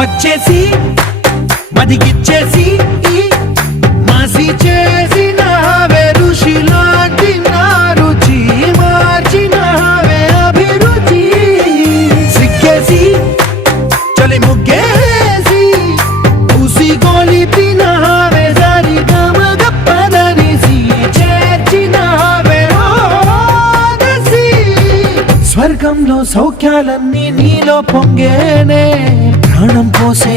వచ్చేసి మదిగిచ్చేసి మాసి చేసినావే ఋషిలాంటి నా రుచి మార్చినావే అభిరుచి సిగ్గేసి చలి ముగ్గేసి ఉసి గోలిపినావే సరి గమగప్పదనిసి చేర్చినావే ఓదసి స్వర్గంలో సౌఖ్యాలన్నీ నీలో పొంగేనే ప్రాణం పోసే